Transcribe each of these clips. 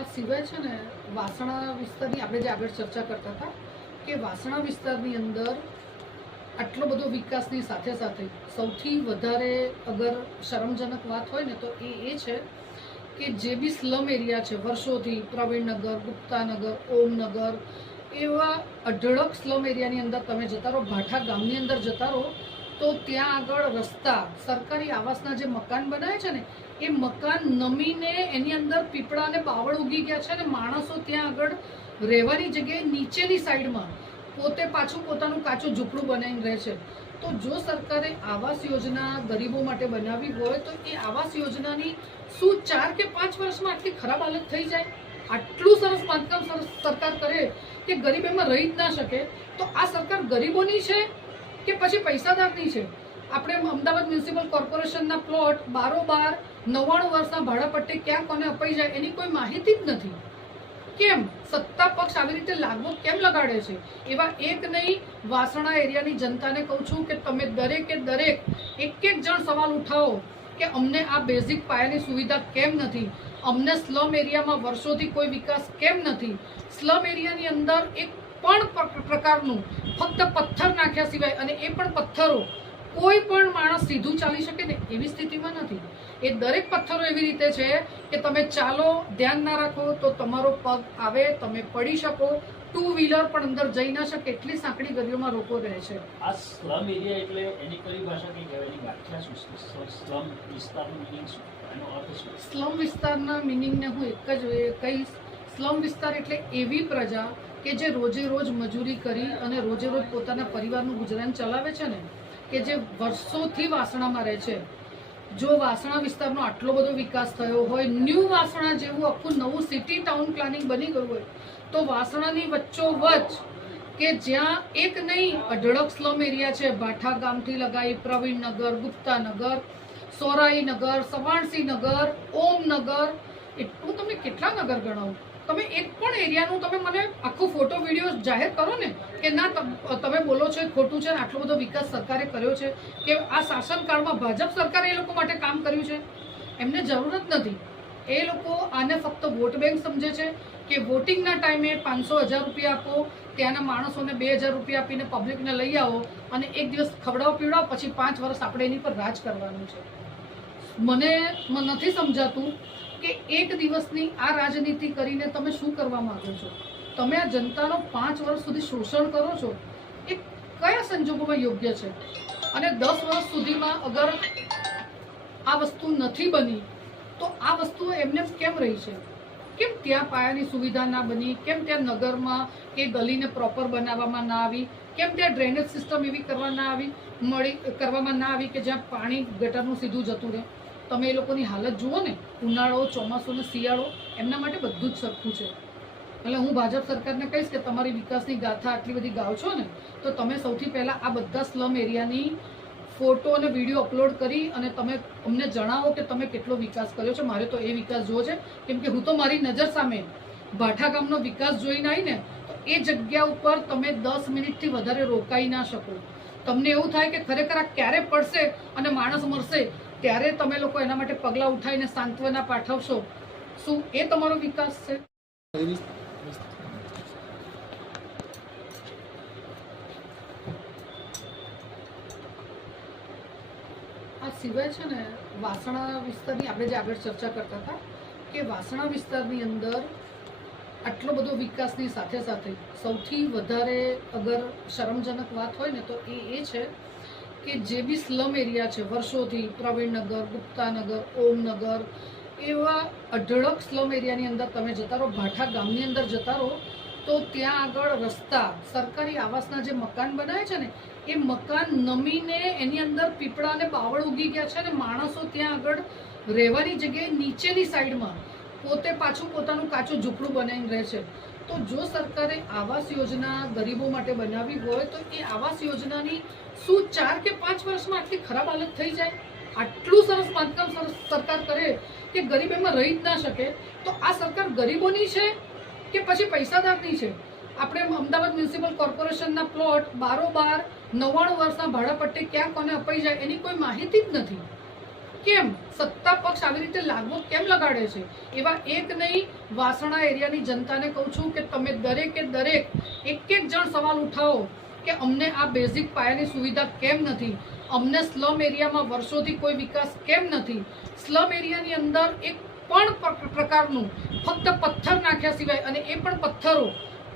આ સિવાય છે ને વાસણા વિસ્તારની આપણે જે આગળ ચર્ચા કરતા હતા કે વાસણા વિસ્તારની અંદર આટલો બધો વિકાસની સાથે સાથે સૌથી વધારે અગર શરમજનક વાત હોય ને તો એ છે કે જે બી સ્લમ એરિયા છે વર્ષોથી પ્રવીણનગર, ગુપ્તાનગર, ઓમનગર એવા અઢળક સ્લમ એરિયાની અંદર તમે જતા રહો, ભાઠા ગામની અંદર જતા રહો તો ત્યાં આગળ રસ્તા, સરકારી આવાસના જે મકાન બનાવે છે ને એ મકાન નમીને એની અંદર પીપળા અને બાવળ ઉગી ગયા છે અને માણસો ત્યાં આગળ રહેવાની જગ્યાએ નીચેની સાઈડમાં પોતે પાછું પોતાનું કાચું ઝૂંપડું બનાવીને રહે છે. તો જો સરકારે આવાસ યોજના ગરીબો માટે બનાવી હોય તો એ આવાસ યોજનાની શું 4 કે 5 વર્ષમાં આટલી ખરાબ હાલત થઈ જાય? આટલું સરસ બાંધકામ સરકાર કરે કે ગરીબ એમાં રહી જ ના શકે. તો આ સરકાર ગરીબોની છે કે પછી પૈસાદારની છે? આપણે અમદાવાદ મ્યુનિસિપલ કોર્પોરેશનના પ્લોટ બારોબાર 99 વર્ષના ભાડાપટ્ટે ક્યાં કોને અપાઈ જાય એની કોઈ માહિતી જ નથી. કેમ સત્તા પક્ષ આવી રીતે લાગવો કેમ લગાડે છે? એવા એક નહીં, વાસણા એરિયાની જનતાને કહું છું કે તમે દરેકે દરેક એક જણ સવાલ ઉઠાવો કે અમને આ બેઝિક પાયાની સુવિધા કેમ નથી? અમને સ્લમ એરિયામાં વર્ષોથી કોઈ વિકાસ કેમ નથી? સ્લમ એરિયાની અંદર એક પણ પ્રકારનું ફક્ત પથ્થર નાખ્યા સિવાય, અને એ પણ પથ્થરો કોઈ પણ માણસ સીધું ચાલી શકે ને એવી સ્થિતિમાં નથી. એ દરેક પથ્થરો એવી રીતે છે કે તમે ચાલો, ધ્યાન ના રાખો તો તમારો પગ આવે, તમે પડી શકો, 2 વ્હીલર પણ અંદર જઈ ના શકે એટલી સાંકડી ગલીઓમાં રોકો રહે છે. આ સ્લમ એરિયા એટલે એની કઈ ભાષા કઈ કહેવાની વ્યાખ્યા શું? સ્લમ વિસ્તારનું મિનિંગ શું, એનો અર્થ શું? સ્લમ વિસ્તારના મિનિંગને હું એક જ કહીશ. સ્લમ વિસ્તાર એટલે એવી પ્રજા કે જે રોજે રોજ મજૂરી કરી અને રોજે રોજ પોતાના પરિવારનું ગુજરાન ચલાવે છે ને, કે જે વર્ષોથી વાસણામાં રહે છે. જો વાસણા વિસ્તારનો આટલો બધો વિકાસ થયો હોય, ન્યૂ વાસણા જેવું આખું નવું સિટી ટાઉન પ્લાનિંગ બની ગયું હોય, તો વાસણાની વચ્ચોવચ્ચ કે જ્યાં એક નહીં અઢળક સ્લમ એરિયા છે, ભાઠા ગામથી લગાઈ પ્રવીણનગર, ગુપ્તાનગર, સોરાઈનગર, સવાણસીનગર, ઓમનગર, એટલું તમને કેટલા નગર ગણાવું? તમે એક પણ એરિયાનું તમે મને આખો ફોટો વિડીયો જાહેર કરો ને કે ના તમે બોલો છો ખોટું છે, આટલો બધો વિકાસ સરકારે કર્યો છે, કે આ શાસનકાળમાં ભાજપ સરકારે એ લોકો માટે કામ કર્યું છે. એમને જરૂર જ નથી. એ લોકો આને ફક્ત વોટ બેંક સમજે છે કે વોટિંગના ટાઈમે 500-1000 રૂપિયા આપો, ત્યાંના માણસોને 2000 રૂપિયા આપીને પબ્લિકને લઈ આવો અને એક દિવસ ખવડાવો પીવડાવો, પછી 5 વર્ષ આપણે એની પર રાજ કરવાનું છે. મને નથી સમજાતું કે એક દિવસની આ રાજનીતિ કરીને તમે શું કરવા માંગો છો? તમે આ જનતાનો 5 વર્ષ સુધી શોષણ કરો છો, એ કયા સંજોગોમાં યોગ્ય છે? અને 10 વર્ષ સુધીમાં અગર આ વસ્તુ નથી બની તો આ વસ્તુ એમને કેમ રહી છે? કેમ ત્યાં પાયાની સુવિધા ના બની? કેમ ત્યાં નગરમાં કે ગલીને પ્રોપર બનાવવામાં ના આવી? કેમ ત્યાં ડ્રેનેજ સિસ્ટમ એવી કરવામાં ના આવી કે જ્યાં પાણી ગટરનું સીધું જતું રહે? તમે એ લોકોની હાલત જુઓ ને, ઉનાળો, ચોમાસું ને શિયાળો એમના માટે બધું જ સરખું છે. એટલે હું ભાજપ સરકારને કહીશ કે તમારી વિકાસની ગાથા આટલી બધી ગાઓ છો ને, તો તમે સૌથી પહેલાં આ બધા સ્લમ એરિયાની ફોટો અને વિડીયો અપલોડ કરી અને તમે અમને જણાવો કે તમે કેટલો વિકાસ કર્યો છે. મારે તો એ વિકાસ જોવો છે, કેમ કે હું તો મારી નજર સામે ભાઠા ગામનો વિકાસ જોઈને આવી ને, તો એ જગ્યા ઉપર તમે 10 મિનિટથી વધારે રોકાઈ ના શકો. તમને એવું થાય કે ખરેખર આ ક્યારે પડશે અને માણસ મરશે, ત્યારે તમે લોકો એના માટે પગલાં ઉઠાવીને સાંત્વના પાઠવશો. શું એ તમારો વિકાસ છે? આ સિવાય છે ને વાસણા વિસ્તારની આપણે જે આગળ ચર્ચા કરતા હતા કે વાસણા વિસ્તારની અંદર આટલો બધો વિકાસની સાથે સાથે સૌથી વધારે અગર શરમજનક વાત હોય ને તો એ છે કે જે બી સ્લમ એરિયા છે વર્ષોથી પ્રવીણનગર, ગુપ્તાનગર, ઓમનગર એવા અઢળક સ્લમ એરિયાની અંદર તમે જતા રહો, ભાઠા ગામની અંદર જતા રહો તો ત્યાં આગળ રસ્તા, સરકારી આવાસના જે મકાન બનાવે છે ને એ મકાન નમીને એની અંદર પીપળા અને બાવળ ઉગી ગયા છે અને માણસો ત્યાં આગળ રહેવાની જગ્યાએ નીચેની સાઈડમાં પોતે પાછું પોતાનું કાચું ઝૂંપડું બનાવીને રહે છે. તો જો સરકારે આવાસ યોજના ગરીબો માટે બનાવી હોય તો એ આવાસ યોજનાની શું 4 કે 5 વર્ષમાં આટલી ખરાબ હાલત થઈ જાય? આટલું સરસ બાંધકામ સરકાર કરે કે ગરીબ એમાં રહી જ ના શકે. તો આ સરકાર ગરીબોની છે કે પછી પૈસાદારની છે? આપણે અમદાવાદ મ્યુનિસિપલ કોર્પોરેશનના પ્લોટ બારોબાર 99 વર્ષના ભાડાપટ્ટે ક્યાં કોને અપાઈ જાય એની કોઈ માહિતી જ નથી. કેમ સત્તા પક્ષ આવી રીતે લાગવો કેમ લગાડે છે? એવા એક નહીં, વાસણા એરિયાની જનતાને કહું છું કે તમે દરેકે દરેક એક જણ સવાલ ઉઠાવો કે અમને આ બેઝિક પાયાની સુવિધા કેમ નથી, અમને સ્લમ એરિયામાં વર્ષોથી કોઈ વિકાસ કેમ નથી, સ્લમ એરિયાની અંદર એક પણ પ્રકારનું ફક્ત પથ્થર નાખ્યા સિવાય, અને એ પણ પથ્થરો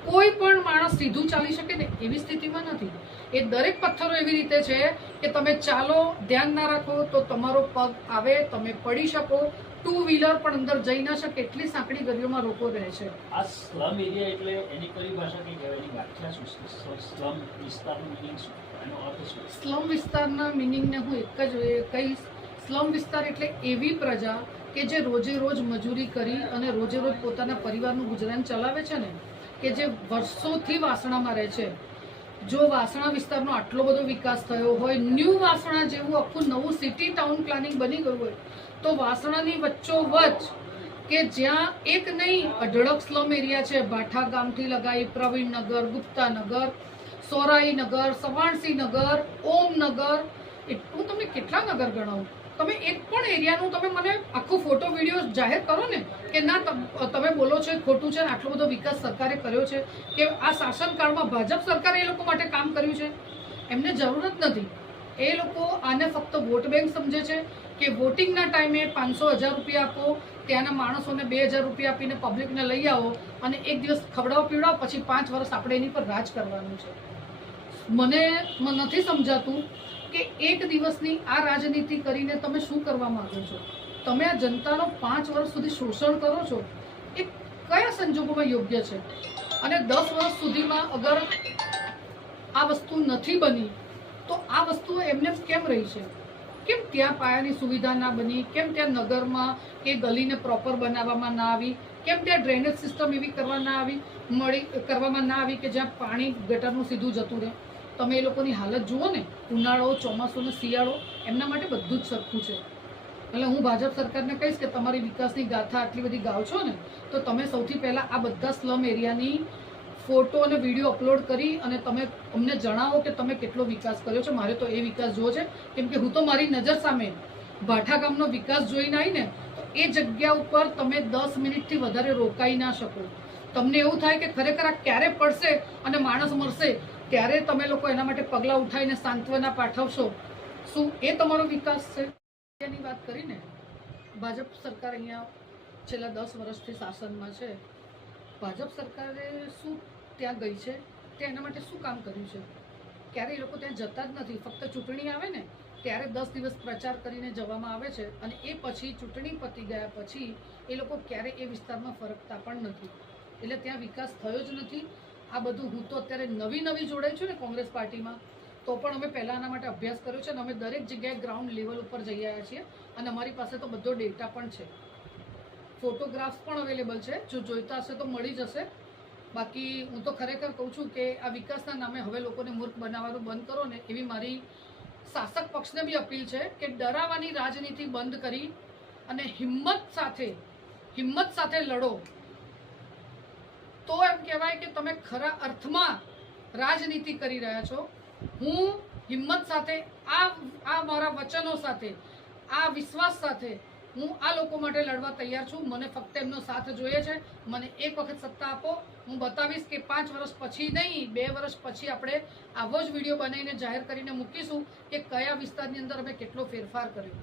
કોઈ પણ માણસ સીધું ચાલી શકે ને એવી સ્થિતિમાં નથી. એ દરેક પથ્થરો એવી રીતે છે કે તમે ચાલો, ધ્યાન ના રાખો તો તમારો પગ આવે, તમે પડી શકો, 2 વ્હીલર પણ અંદર જઈ ના શકે એટલી સાંકડી ગલીઓમાં રોકો રહે છે. આ સ્લમ એરિયા એટલે એની કઈ ભાષા કઈ કહેવાય, એની વ્યાખ્યા શું છે? સ્લમ વિસ્તારનું મિનિંગ શું, એનો અર્થ શું? સ્લમ વિસ્તારના મિનિંગને હું એક જ કહીશ. સ્લમ વિસ્તાર એટલે એવી પ્રજા કે જે રોજે રોજ મજૂરી કરી અને રોજે રોજ પોતાના પરિવારનું ગુજરાન ચલાવે છે ને, કે જે વર્ષોથી વાસણામાં રહે છે. જો વાસણા વિસ્તારનો આટલો બધો વિકાસ થયો હોય, ન્યૂ વાસણા જેવું આખું નવું સિટી ટાઉન પ્લાનિંગ બની ગયું હોય, તો વાસણાની વચ્ચોવચ્ચ કે જ્યાં એક નહીં અઢળક સ્લમ એરિયા છે, ભાઠા ગામથી લગાઈ પ્રવીણનગર, ગુપ્તાનગર, સોરાઈનગર, સવાણસીનગર, ઓમનગર, હું તમને કેટલા નગર ગણાવું? તમે એક પણ એરિયાનું તમે મને આખો ફોટો વિડીયો જાહેર કરો ને કે ના તમે બોલો છો ખોટું છે, આટલો બધો વિકાસ સરકારે કર્યો છે, કે આ શાસનકાળમાં ભાજપ સરકારે એ લોકો માટે કામ કર્યું છે. એમને જરૂરત નથી. એ લોકો આને ફક્ત વોટ બેંક સમજે છે કે વોટિંગના ટાઈમે 500,000 રૂપિયા આપો, ત્યાંના માણસોને 2,000 રૂપિયા આપીને પબ્લિકને લઈ આવો અને એક દિવસ ખવડાવો પીવડાવો, પછી 5 વર્ષ આપણે એની પર રાજ કરવાનું છે. મને નથી સમજાતું કે એક દિવસની આ રાજનીતિ કરીને તમે શું કરવા માંગો છો? તમે આ જનતાનો 5 વર્ષ સુધી શોષણ કરો છો, એ કયા સંજોગોમાં યોગ્ય છે? અને 10 વર્ષ સુધીમાં અગર આ વસ્તુ નથી બની તો આ વસ્તુઓ એમને કેમ રહી છે? કેમ ત્યાં પાયાની સુવિધા ના બની? કેમ ત્યાં નગરમાં કે ગલીને પ્રોપર બનાવવામાં ના આવી? કેમ ત્યાં ડ્રેનેજ સિસ્ટમ એવી કરવામાં ના આવી કે જ્યાં પાણી ગટરનું સીધું જતું રહે? તમે એ લોકોની હાલત જુઓ ને, ઉનાળો, ચોમાસું ને શિયાળો, એમના માટે બધું જ સરખું છે. એટલે હું ભાજપ સરકારને કહીશ કે તમારી વિકાસની ગાથા આટલી બધી ગાઓ છો ને, તો તમે સૌથી પહેલાં આ બધા સ્લમ એરિયાની ફોટો અને વિડીયો અપલોડ કરી અને તમે અમને જણાવો કે તમે કેટલો વિકાસ કર્યો છે. મારે તો એ વિકાસ જોવો છે, કેમ કે હું તો મારી નજર સામે ભાઠા ગામનો વિકાસ જોઈને આવીને તો એ જગ્યા ઉપર તમે 10 મિનિટથી વધારે રોકાઈ ના શકો. તમને એવું થાય કે ખરેખર આ ક્યારે પડશે અને માણસ મરશે, ત્યારે તમે લોકો એના માટે પગલાં ઉઠાવીને સાંત્વના પાઠવશો. શું એ તમારો વિકાસ છે? એની વાત કરીને ભાજપ સરકાર અહીંયા છેલ્લા 10 વર્ષથી શાસનમાં છે. ભાજપ સરકારે શું ત્યાં ગઈ છે, ત્યાં એના માટે શું કામ કર્યું છે? ક્યારે એ લોકો ત્યાં જતા જ નથી. ફક્ત ચૂંટણી આવે ને ત્યારે 10 દિવસ પ્રચાર કરીને જવામાં આવે છે, અને એ પછી ચૂંટણી પતી ગયા પછી એ લોકો ક્યારે એ વિસ્તારમાં ફરકતા પણ નથી. એટલે ત્યાં વિકાસ થયો જ નથી. આ બધું હું તો અત્યારે નવી જોડાઈ છું ને કોંગ્રેસ પાર્ટીમાં, તો પણ અમે પહેલાં આના માટે અભ્યાસ કર્યો છે અને અમે દરેક જગ્યાએ ગ્રાઉન્ડ લેવલ ઉપર જઈ આવ્યા છીએ, અને અમારી પાસે તો બધો ડેટા પણ છે, ફોટોગ્રાફ્સ પણ અવેલેબલ છે. જો જોઈતા હશે તો મળી જશે. બાકી હું તો ખરેખર કહું છું કે આ વિકાસના નામે હવે લોકોને મૂર્ખ બનાવવાનું બંધ કરો ને, એવી મારી શાસક પક્ષને બી અપીલ છે કે ડરાવવાની રાજનીતિ બંધ કરી અને હિંમત સાથે લડો. તો એમ કહેવાય કે તમે ખરા અર્થમાં રાજનીતિ કરી રહ્યા છો. હું હિંમત સાથે આ મારા વચનો સાથે, આ વિશ્વાસ સાથે હું આ લોકો માટે લડવા તૈયાર છું. મને ફક્ત એમનો સાથ જોઈએ છે. મને એક વખત સત્તા આપો, હું બતાવીશ કે 5 વર્ષ પછી નહીં, 2 વર્ષ પછી આપણે આવો જ વિડીયો બનાવીને જાહેર કરીને મૂકીશું કે કયા વિસ્તારની અંદર અમે કેટલો ફેરફાર કર્યો.